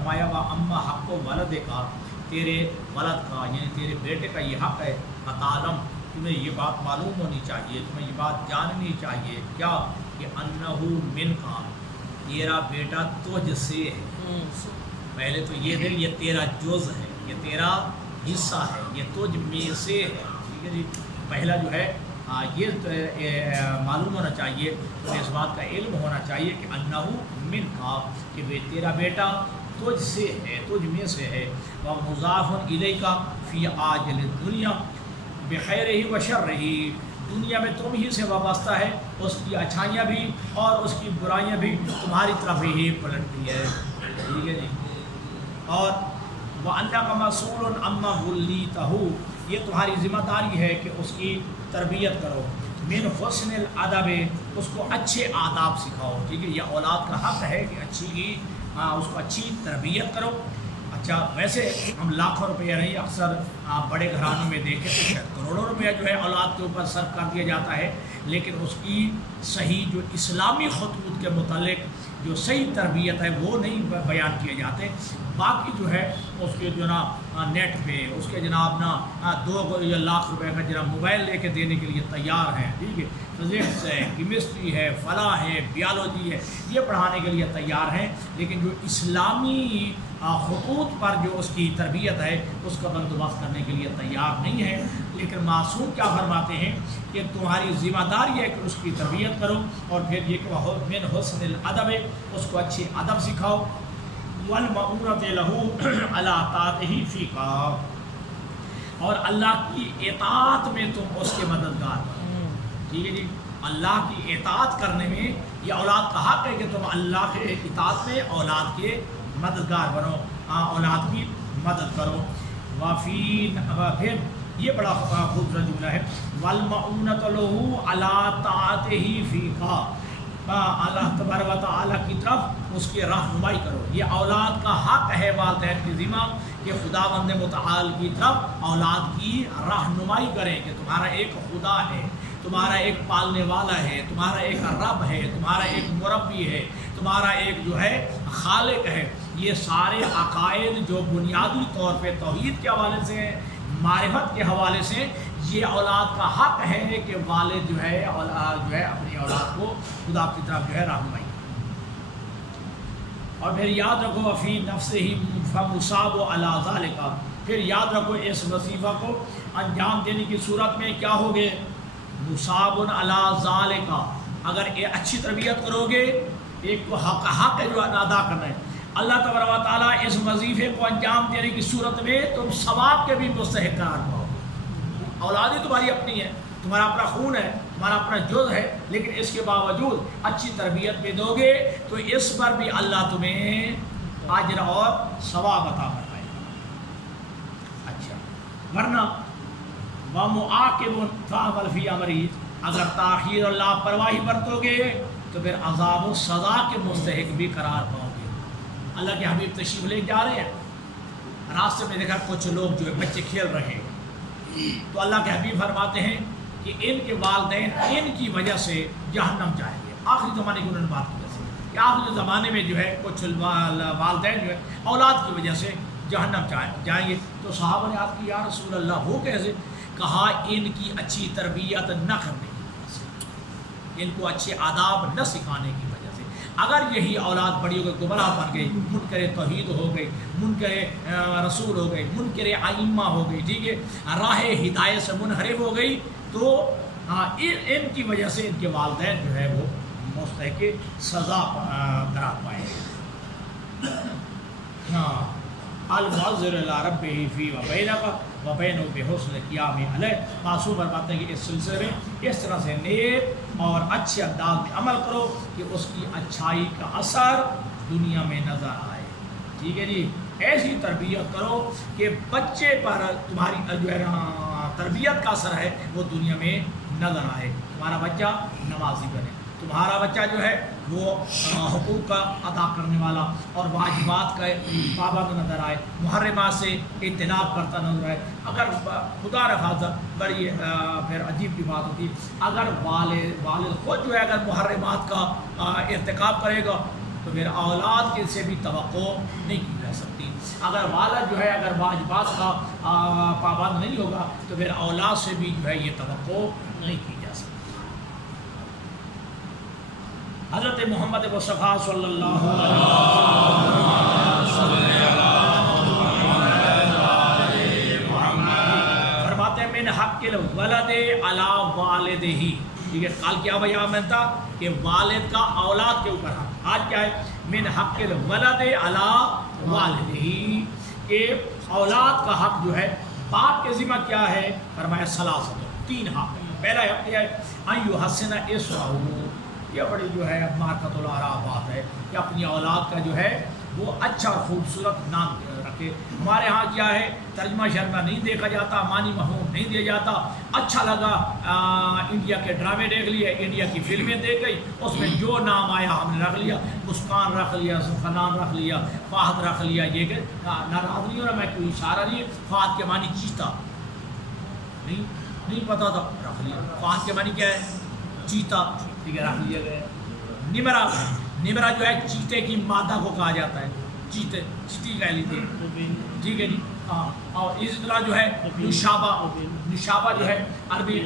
फरमाया व अम्मा हक़ वलद का, तेरे वलद का यानी तेरे बेटे का ये हक़ है, अतालम तुम्हें ये बात मालूम होनी चाहिए, तुम्हें ये बात जाननी चाहिए क्या कि अन्नहु मिन का, तेरा बेटा तुझसे है। पहले तो ये देख, ये तेरा जुज़ है, ये तेरा हिस्सा है, ये तुझ में से है, ठीक है जी। पहला जो है ये मालूम होना चाहिए, तो इस बात का इल्म होना चाहिए कि अन्नहु मिन का, कि वे तेरा बेटा तुझ से है, तुझ में से है। व मुज़ाफ़ुन इलैका फ़ी आजिल दुनिया बिखैरिही व शर्रिही, दुनिया में तुम ही से वाबस्ता है, उसकी अच्छाइयाँ भी और उसकी बुराइयाँ भी तुम्हारी तरफ ही पलटती है, ठीक है जी। और वह अन्ना का मसूल अम्मा वुल्लीतहु, ये तुम्हारी ज़िम्मेदारी है कि उसकी तरबियत करो। मिन हुस्निल अदब, उसको अच्छे आदाब सिखाओ, ठीक है। यह औलाद का हक़ है कि उसको अच्छी तरबियत करो। अच्छा, वैसे हम लाखों रुपया नहीं, अक्सर बड़े घरानों में देखें तो शायद करोड़ों रुपया जो है औलाद के ऊपर सर्फ कर दिया जाता है, लेकिन उसकी सही जो इस्लामी खतूत के मुतालिक जो सही तरबियत है वो नहीं बयान किए जाते। बाकी जो है उसके जो ना नेट पे उसके जनाब ना 2 लाख रुपए का जनाब मोबाइल लेके देने के लिए तैयार हैं, ठीक है। फिज़िक्स है, केमिस्ट्री है, फ़ला है, बियोलॉजी है, ये पढ़ाने के लिए तैयार हैं, लेकिन जो इस्लामी खतूत पर जो उसकी तरबियत है उसका बंदोबस्त करने के लिए तैयार नहीं है। लेकिन मासूम क्या फरमाते हैं कि तुम्हारी ज़िम्मेदारी है कि उसकी तरबियत करो, और फिर ये मिन हुस्निल अदब, उसको अच्छे अदब सिखाओ। वल मऊनत लहू अला तातिही फ़ीका, और अल्लाह की इताअत में तुम उसके मददगार बनो, ठीक है जी। अल्लाह की इताअत करने में ये औलाद का हक़ है कि तुम अल्लाह के इताअत में औलाद के मददगार बनो, औलाद की मदद करो। फिर ये बड़ा खूबसूरत जुमला है, वल मऊनत लहू अला तातिही फ़ीका, अल्लाह तबारक व तआला की तरफ उसकी रहनुमाई करो। ये औलाद का हक़ है वालिदैन की ज़िम्मा कि खुदावंद मुतआल की तरफ औलाद की रहनुमाई करें कि तुम्हारा एक खुदा है, तुम्हारा एक पालने वाला है, तुम्हारा एक रब है, तुम्हारा एक मुरब्बी है, तुम्हारा एक जो है खालिक है। ये सारे अकायद जो बुनियादी तौर पे तौहीद के हवाले से, मारिफत के हवाले से, ये औलाद का हक़ है कि वालिद जो है अपनी औलाद को खुदा की तरफ जो है रहनुमाई। और फिर याद रखो वफ़ी नफ्सिही फमुसाब अला ज़ालिका, फिर याद रखो इस वजीफ़ा को अंजाम देने की सूरत में क्या होगे, मुसाबुन अला ज़ालिका, अगर ये अच्छी तरबियत करोगे, एक तो हक़ है जो अदा करना है, अल्लाह तबारक व तआला इस वजीफ़े को अंजाम देने की सूरत में तुम सवाब के भी मुस्तहिक़ करार पाओ। औलाद ही तुम्हारी अपनी है, तुम्हारा अपना खून है, तुम्हारा अपना जुज़ है, लेकिन इसके बावजूद अच्छी तरबियत में दोगे तो इस पर भी अल्लाह तुम्हें अजर और सवाब अता फरमाएगा। अच्छा, वरना वमुआक़िबुन फ़अमल फ़ी अमरी, अगर ताख़ीर और लापरवाही बरतोगे तो फिर अज़ाब और सज़ा के मुस्तहिक़ भी करार पाओगे। अल्लाह के हबीब तशरीफ़ ले जा रहे हैं, रास्ते में देखा कुछ लोग जो है बच्चे खेल रहे हैं, तो अल्लाह के हबीब फरमाते हैं कि इनके वालिदैन इनकी वजह से जहन्नम जाएंगे। आखिरी ज़माने की उन्होंने बात की वजह से कि आखिरी ज़माने में जो है कुछ वालिदैन जो है औलाद की वजह से जहन्नम जाएंगे। तो सहाबा ने आज की या रसूल अल्लाह, वो कैसे? कहा इनकी अच्छी तरबियत न करने की वजह से, इनको अच्छे आदाब न सिखाने की वजह से। अगर यही औलाद बड़ी हो गई, गुमराह बन गई, मुनकर तौहीद हो गई, मुनकर रसूल हो गई, मुनकर आइम्मा हो गई, ठीक है, राह हिदायत से मुनहरिफ हो गई, तो इनकी वजह से इनके वालिदैन जो है वो मुस्तहिक़ सज़ा करार पाएंगे। हाँ, अल-मुअज़्ज़िर इला रब्बिही फ़ी व बैनका व बैनहु बिहुस्निल क़ियाम अलैह। मासूम फरमाते हैं कि इस सिलसिले में इस तरह से नेक और अच्छे अंदाज में अमल करो कि उसकी अच्छाई का असर दुनिया में नज़र आए, ठीक है जी। ऐसी तरबियत करो कि बच्चे पर तुम्हारी जो है ना तरबियत का असर है वो दुनिया में नज़र आए। तुम्हारा बच्चा नमाजी बने, तुम्हारा बच्चा जो है वो हुकूक का अदा करने वाला और वाजिबात का पाबंद नज़र आए, मुहर्रमात से इज्तनाब करता नज़र आए। अगर खुदा रखासा बड़ी फिर अजीब की बात होती है, अगर वालिद खुद जो है अगर मुहर्रमात का इर्तिकाब करेगा تو پھر اولاد کے سے بھی توقع نہیں کی جا سکتی۔ اگر والد جو ہے اگر واجبات کا پابند نہیں ہوگا تو پھر اولاد سے بھی جو ہے یہ توقع نہیں کی جا سکتی۔ حضرت محمد مصطفیٰ صلی اللہ علیہ وسلم فرماتے ہیں من حق الولد علی والدہ، ٹھیک ہے، کل کیا بیان میں تھا کہ والد کا اولاد کے اوپر حق، آج کیا ہے من حق الولد علی والدہ، کہ اولاد کا حق جو ہے باپ کے ذمہ کیا ہے، فرمایا ثلاثۃ، تین حق ہے۔ پہلا حق کیا ہے ان یحسن اسمہ، یہ بڑی جو ہے مارکت الآراء بات ہے کہ اپنی اولاد کا جو ہے وہ اچھا خوبصورت نام رکھے۔ ہمارے ہاں کیا ہے ترجمہ شرمہ نہیں دیکھا جاتا، معنی مفہوم نہیں دیا جاتا، اچھا لگا انڈیا کے ڈرامے دیکھ لیے، انڈیا کی فلمیں دیکھ گئی، اس میں جو نام آیا ہم نے رکھ لیا، مسکان رکھ لیا، فنان رکھ لیا، فہد رکھ لیا، یہ کہ ناراض نہیں ہو رہا میں، کوئی اشارہ نہیں ہے، فہد کے معنی چیتا نہیں پتا تھا، رکھ لیا۔ فہد کے معنی کیا ہے چیتا، ٹھیک ہے، رکھ لیا گیا۔ نمرہ جو ہے چیتے کی مادہ کو کہا جاتا ہے، چیتی کہہ لیجیے، ٹھیک ہے جی، ہاں۔ اور اس طرح جو ہے نشابہ جو ہے عربی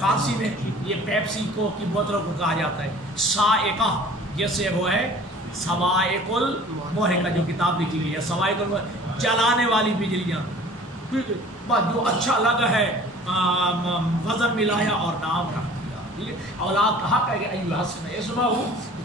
فارسی میں یہ پیپسی کو کی بوتلوں کو کہا جاتا ہے۔ سائقہ جیسے وہ ہے سوائق المحرقہ جو کتاب لکھی گئی ہے، سوائق المحرقہ جلانے والی بجلیاں، بس جو اچھا لگا ہے وزن ملایا اور نام رکھ دیا۔ اولاد کا حق ہے کہ ان یحسن اسمہ،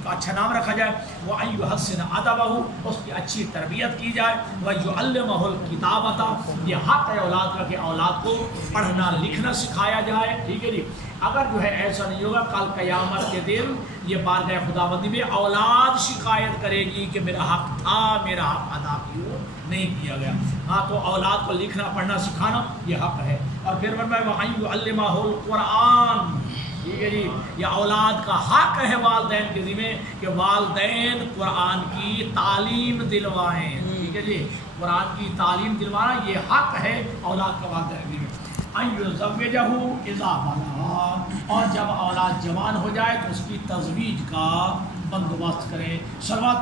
اچھا نام رکھا جائے، وہ ان یحسن ادبہ، اس کی اچھی تربیت کی جائے، ویعلمہ الکتابۃ، یہ حق ہے اولاد کا کہ اولاد کو پڑھنا لکھنا سکھایا جائے، ٹھیک ہے جی۔ اگر جو ہے ایسا نہیں ہوگا کل قیامت کے دن یہ بارگاہ خداوندی میں اولاد شکایت کرے گی کہ میرا حق تھا، میرا حق ادا کیوں نہیں کیا گیا۔ ہاں تو اولاد کو لکھنا پڑھنا سکھانا یہ حق ہے۔ اور پھر فرمایا وَأَن يُعَلِّمَهُ الْقُرْآنَ، ٹھیک ہے جی، یہ اولاد کا حق ہے والدین کے ذمہ کہ والدین قرآن کی تعلیم دلوائیں، ٹھیک ہے جی، قرآن کی تعلیم دلوانا یہ حق ہے اولاد کا والدین کے ذمہ۔ ان یزوجہ اذا بلغ، اور جب اولاد جوان ہو جائے تو اس کی تزویج کا بندوبست کرے۔ صلوات